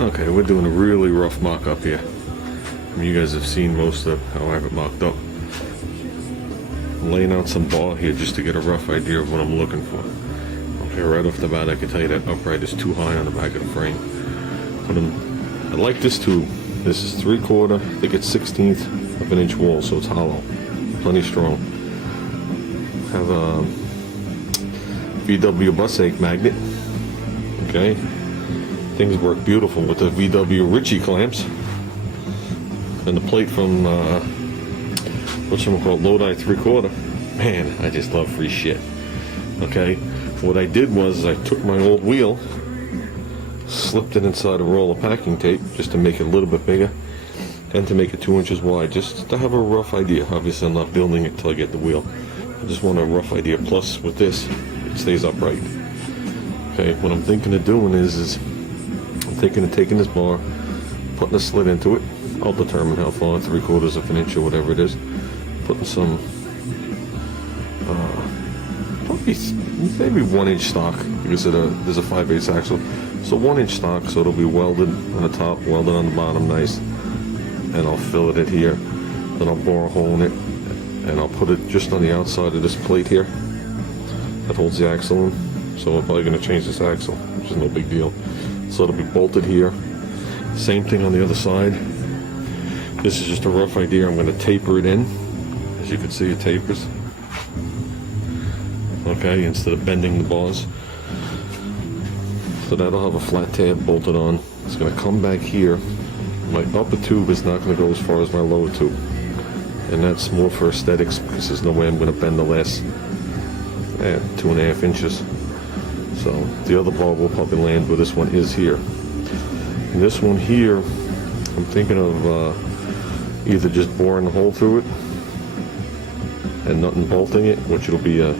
Okay, we're doing a really rough mock-up here. I mean, you guys have seen most of how I have it mocked up. I'm laying out some bar here just to get a rough idea of what I'm looking for. Okay, right off the bat, I can tell you that upright is too high on the back of the frame. But I like this tube. This is 3/4, I think it's 1/16 of an inch wall, so it's hollow. Plenty strong. Have a VW bus ache magnet. Okay. Things work beautiful with the VW Ritchie clamps. And the plate from, whatchamacallit, Lodi 3/4. Man, I just love free shit. Okay. What I did was I took my old wheel, slipped it inside a roll of packing tape just to make it a little bit bigger and to make it 2 inches wide, just to have a rough idea. Obviously I'm not building it until I get the wheel. I just want a rough idea. Plus with this, it stays upright. Okay, what I'm thinking of doing is I'm thinking of taking this bar, putting a slit into it. I'll determine how far, 3/4 of an inch or whatever it is. Putting some, probably maybe 1 inch stock, because there's a 5/8 axle. So 1 inch stock, so it'll be welded on the top, welded on the bottom, nice. And I'll fillet it here. Then I'll bore a hole in it, and I'll put it just on the outside of this plate here that holds the axle in. So I'm probably going to change this axle, which is no big deal. So it'll be bolted here. Same thing on the other side. This is just a rough idea. I'm going to taper it in. As you can see, it tapers. Okay, instead of bending the bars. So that'll have a flat tab bolted on. It's going to come back here. My upper tube is not going to go as far as my lower tube. And that's more for aesthetics, because there's no way I'm going to bend the last 2.5 inches. So the other bar will probably land where this one is here. And this one here, I'm thinking of either just boring a hole through it and nut and bolting it, which it'll be you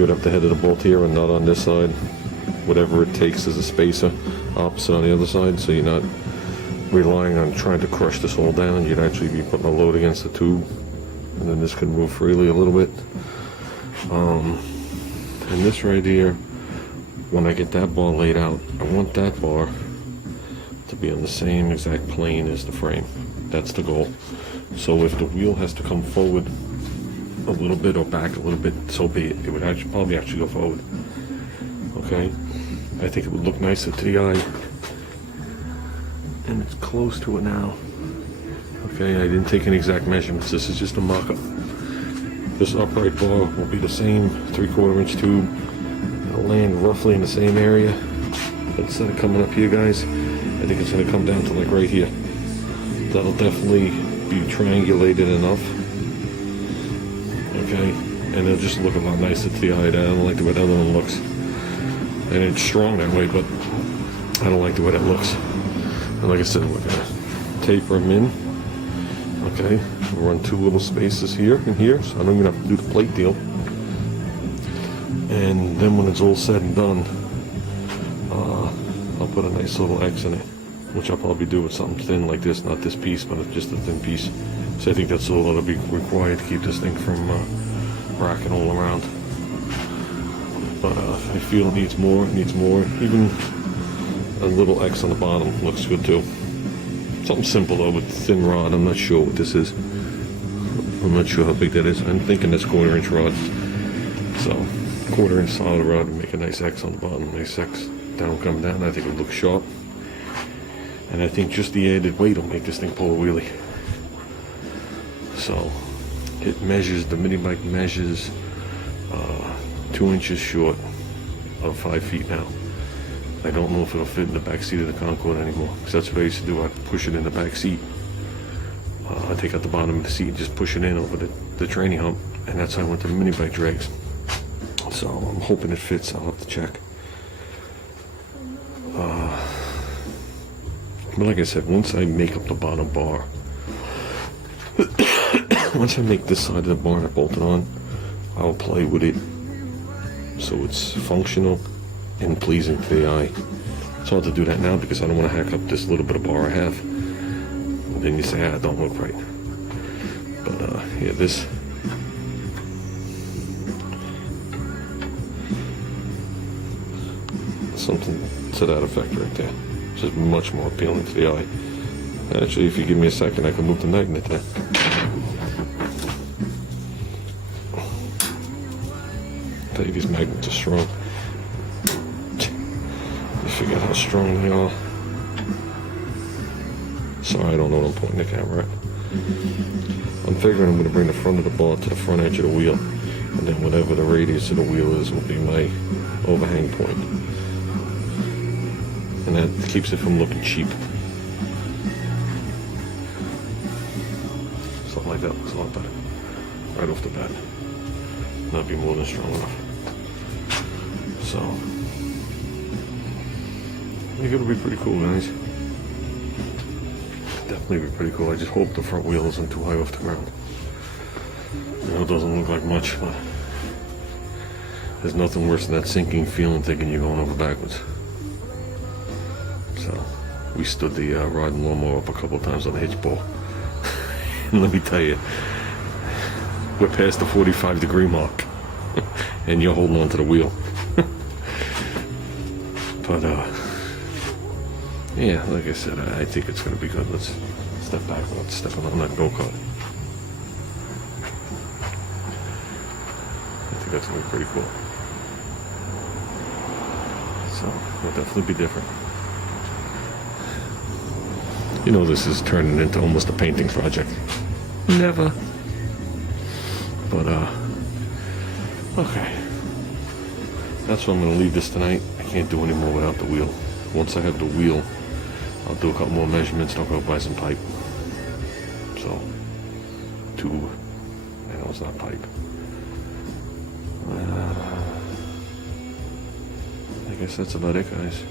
would have the head of the bolt here and nut on this side. Whatever it takes as a spacer, opposite on the other side, so you're not relying on trying to crush this all down. You'd actually be putting a load against the tube, and then this can move freely a little bit. And this right here, when I get that bar laid out, I want that bar to be on the same exact plane as the frame. That's the goal. So if the wheel has to come forward a little bit or back a little bit, so be it. It would probably actually go forward. Okay? I think it would look nicer to the eye. And it's close to it now. Okay, I didn't take any exact measurements. This is just a mock-up. This upright bar will be the same 3/4 inch tube. It'll land roughly in the same area. But instead of coming up here, guys, I think it's going to come down to like right here. That'll definitely be triangulated enough. Okay, and it'll just look a lot nicer to the eye. I don't like the way the other one looks. And it's strong that way, but I don't like the way that looks. And like I said, we're gonna taper them in. Okay, we'll run 2 little spaces here and here, so I don't even have to do the plate deal. And then when it's all said and done, I'll put a nice little X in it, which I'll probably do with something thin like this, not this piece, but just a thin piece. So I think that's all that'll be required to keep this thing from racking all around. But I feel it needs more. Even a little X on the bottom looks good too. Something simple though with thin rod. I'm not sure what this is. I'm not sure how big that is. I'm thinking that's 1/4 inch rod. So 1/4 inch solid rod and make a nice X on the bottom. Nice X coming down. I think it will look sharp. And I think just the added weight will make this thing pull a wheelie. So it measures, the mini bike measures 2 inches short of 5 feet now. I don't know if it'll fit in the back seat of the Concorde anymore, because that's what I used to do. I push it in the back seat. I take out the bottom of the seat and just push it in over the training hump, and that's how I went to the mini bike drags. So I'm hoping it fits. I'll have to check. But like I said, once I make up the bottom bar, once I make this side of the bar and I bolt it on, I'll play with it so it's functional and pleasing to the eye. It's hard to do that now because I don't want to hack up this little bit of bar I have. And then you say, it don't look right. But yeah, this something to that effect right there. It's just much more appealing to the eye. Actually, if you give me a second, I can move the magnet there. I tell you, these magnets are strong. You forget how strong they are. Sorry, I don't know what I'm pointing the camera at. I'm figuring I'm going to bring the front of the bar to the front edge of the wheel, and then whatever the radius of the wheel is will be my overhang point. And that keeps it from looking cheap. Something like that looks a lot better. Right off the bat. That'd be more than strong enough. So, I think it'll be pretty cool, guys. Definitely be pretty cool. I just hope the front wheel isn't too high off the ground. You know, it doesn't look like much, but there's nothing worse than that sinking feeling thinking you're going over backwards. So, we stood the rod and lawnmower up a couple of times on the hitch ball. And let me tell you, we're past the 45-degree mark. And you're holding on to the wheel. But, yeah, like I said, I think it's going to be good. Let's step back without stepping on that go-kart. I think that's going to be pretty cool. So, it'll definitely be different. You know, this is turning into almost a painting project. Never. But, okay. That's why I'm going to leave this tonight. I can't do any more without the wheel. Once I have the wheel, I'll do a couple more measurements and I'll go buy some pipe. So, tube. I know it's not pipe. I guess that's about it, guys.